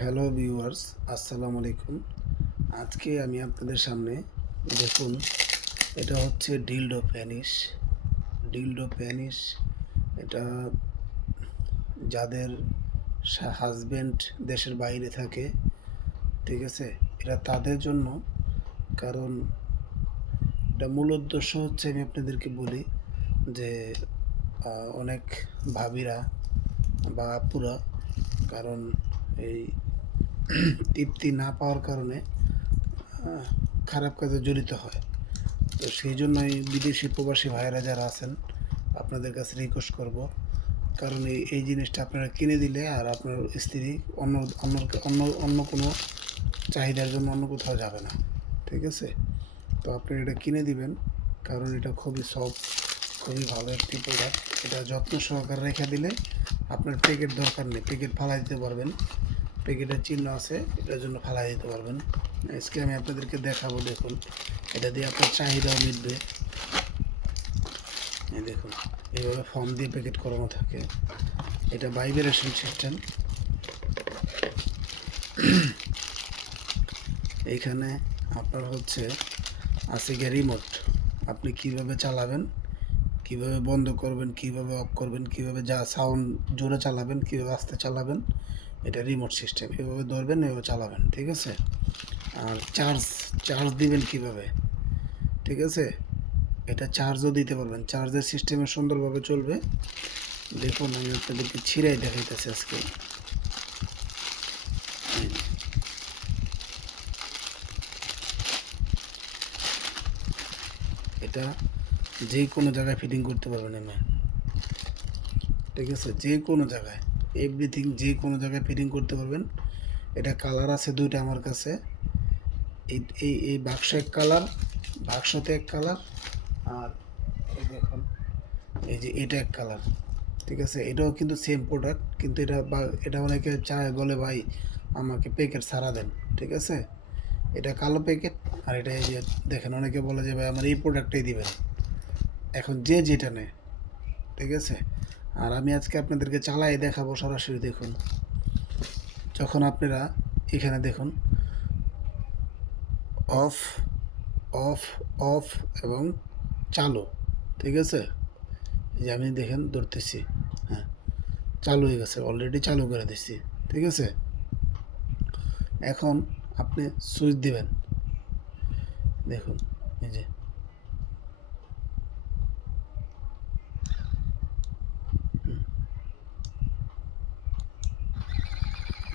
Hello viewers, আসসালামু আলাইকুম। আজকে আমি আপনাদের সামনে দেখুন, এটা হচ্ছে ডিলডো প্যানিশ। এটা যাদের হাজবেন্ড দেশের বাইরে থাকে, ঠিক আছে, এটা তাদের জন্য। কারণ এটা মূল উদ্দেশ্য হচ্ছে, আমি আপনাদেরকে বলি যে অনেক ভাবিরা বা আপুরা, কারণ এই তৃপ্তি না পাওয়ার কারণে খারাপ কাজে জড়িত হয়। তো সেই জন্যই বিদেশি প্রবাসী ভাইয়েরা যারা আছেন, আপনাদের কাছে রিকোয়েস্ট করব, কারণ এই জিনিসটা আপনারা কিনে দিলে আর আপনার স্ত্রী অন্য অন্য অন্য অন্য কোনো চাহিদার জন্য অন্য কোথাও যাবে না, ঠিক আছে? তো আপনি এটা কিনে দিবেন, কারণ এটা খুবই সফট, খুবই ভালো একটি প্রোডাক্ট। এটা যত্ন সহকারে রেখে দিলে আপনার প্যাকেট দরকার নেই, প্যাকেট ফালাই দিতে পারবেন। প্যাকেটের চিহ্ন আছে, এটার জন্য ফালাই দিতে পারবেন। আজকে আমি আপনাদেরকে দেখাবো, দেখুন, এটা দিয়ে আপনার চাহিদাও মিটবে। এই দেখুন, এইভাবে ফর্ম দিয়ে প্যাকেট করানো থাকে। এটা ভাইব্রেশন সিস্টেম। এইখানে আপনার হচ্ছে আছে গিয়ে রিমোট। আপনি কিভাবে চালাবেন, কিভাবে বন্ধ করবেন, কিভাবে অফ করবেন, কিভাবে যা সাউন্ড জোরে চালাবেন, কিভাবে আস্তে চালাবেন, এটা রিমোট সিস্টেম। এভাবে ধরবেন, এভাবে চালাবেন, ঠিক আছে? আর চার্জ দিবেন কিভাবে, ঠিক আছে? এটা চার্জও দিতে পারবেন, চার্জের সিস্টেমে সুন্দরভাবে চলবে। দেখুন, আমি আপনাদেরকে ছিঁড়াই দেখাইতেছি আজকে। এটা যে কোনো জায়গায় ফিটিং করতে পারবেন এমনি, ঠিক আছে? যে কোনো জায়গায়, এভরিথিং, যে কোনো জায়গায় ফিটিং করতে পারবেন। এটা কালার আছে দুইটা আমার কাছে। এই এই এই বাক্স এক কালার, বাক্সতে এক কালার, আর এই দেখুন, এই যে এটা এক কালার, ঠিক আছে? এটাও কিন্তু সেম প্রোডাক্ট, কিন্তু এটা অনেকে চায়, বলে ভাই আমাকে প্যাকেট ছাড়া দেন, ঠিক আছে? এটা কালো প্যাকেট, আর এটা এই যে দেখেন, অনেকে বলে যে ভাই আমার এই প্রোডাক্টটাই দিবেন। এখন যে যেটা নেয়, ঠিক আছে? আর আমি আজকে আপনাদেরকে চালাই দেখাবো সরাসরি। দেখুন, যখন আপনারা এখানে দেখুন, অফ অফ অফ এবং চালু, ঠিক আছে? যে আমি দেখেন ধরতেছি, হ্যাঁ, চালু হয়ে গেছে, অলরেডি চালু করে দিচ্ছি, ঠিক আছে? এখন আপনি সুইচ দিবেন, দেখুন, এই যে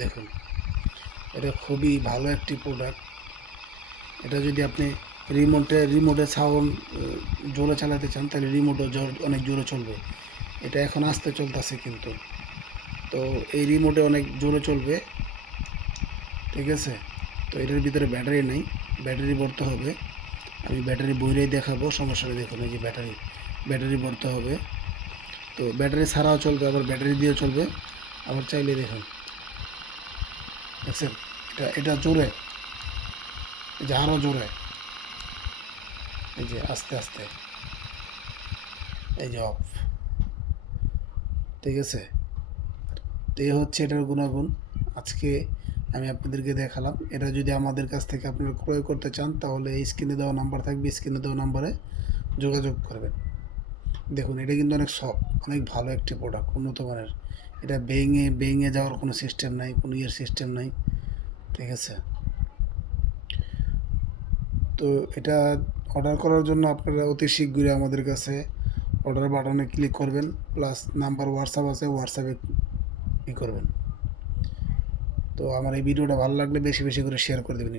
দেখুন, এটা খুবই ভালো একটি প্রোডাক্ট। এটা যদি আপনি রিমোটে সাউন্ড জোরে চালাতে চান, তাহলে রিমোটও অনেক জোরে চলবে। এটা এখন আস্তে চলতেছে কিন্তু, তো এই রিমোটে অনেক জোরে চলবে, ঠিক আছে? তো এটার ভিতরে ব্যাটারি নেই, ব্যাটারি ভরতে হবে। আমি ব্যাটারি বইরেই দেখাবো, সমস্যা নেই। দেখুন, এই যে ব্যাটারি ভরতে হবে। তো ব্যাটারি ছাড়াও চলবে, আবার ব্যাটারি দিয়েও চলবে। আবার চাইলে দেখুন, দেখছেন, এটা জোরে, এই যে আরও জোরে, এই যে আস্তে আস্তে, এই যে অফ, ঠিক আছে? তো এই হচ্ছে এটার গুণাগুণ। আজকে আমি আপনাদেরকে দেখালাম। এটা যদি আমাদের কাছ থেকে আপনারা ক্রয় করতে চান, তাহলে এই স্ক্রিনে দেওয়া নাম্বার থাকবে, স্ক্রিনে দেওয়া নাম্বারে যোগাযোগ করবেন। দেখুন, এটা কিন্তু অনেক সফট, অনেক ভালো একটি প্রোডাক্ট, উন্নত মানের। এটা ভেঙে যাওয়ার কোনো সিস্টেম নাই, কোনো সিস্টেম নাই, ঠিক আছে? তো এটা অর্ডার করার জন্য আপনারা অতি শীঘ্রই আমাদের কাছে অর্ডার বাটনে ক্লিক করবেন, প্লাস নাম্বার হোয়াটসঅ্যাপ আছে, হোয়াটসঅ্যাপে করবেন। তো আমার এই ভিডিওটা ভালো লাগলে বেশি বেশি করে শেয়ার করে দেবেন।